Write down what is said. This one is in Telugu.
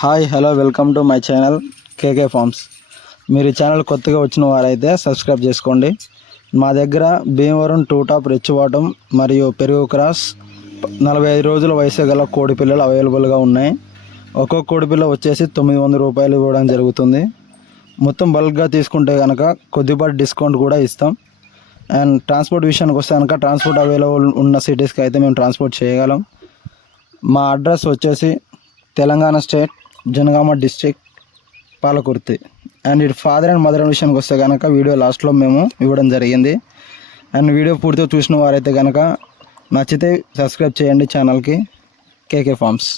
Hi hello welcome to my channel KK farms. మీరు ఈ ఛానల్ కొత్తగా వచ్చిన వారైతే సబ్స్క్రైబ్ చేసుకోండి. మా దగ్గర భీమవరం 2 టాప్ రిచ్ బాటం మరియు పెరుగు క్రాస్ 45 రోజుల వయసు గల కోడి పిల్లలు అవైలబుల్గా ఉన్నాయి. ఒక్కొక్క కోడి పిల్ల వచ్చేసి 900 రూపాయలు ఇవ్వడం జరుగుతుంది. మొత్తం బల్క్గా తీసుకుంటే కనుక కొద్దిపాటి డిస్కౌంట్ కూడా ఇస్తాం. అండ్ ట్రాన్స్పోర్ట్ విషయానికి వస్తే కనుక ట్రాన్స్పోర్ట్ అవైలబుల్ ఉన్న సిటీస్కి అయితే మేము ట్రాన్స్పోర్ట్ చేయగలం. మా అడ్రస్ వచ్చేసి Telangana state Jangaon district Palakurthi. And ఇటు ఫాదర్ అండ్ మదర్ విషయానికి వస్తే కనుక వీడియో లాస్ట్లో మేము ఇవ్వడం జరిగింది. అండ్ వీడియో పూర్తిగా చూసిన వారైతే కనుక నచ్చితే సబ్స్క్రైబ్ చేయండి ఛానల్కి కేకే ఫార్మ్స్.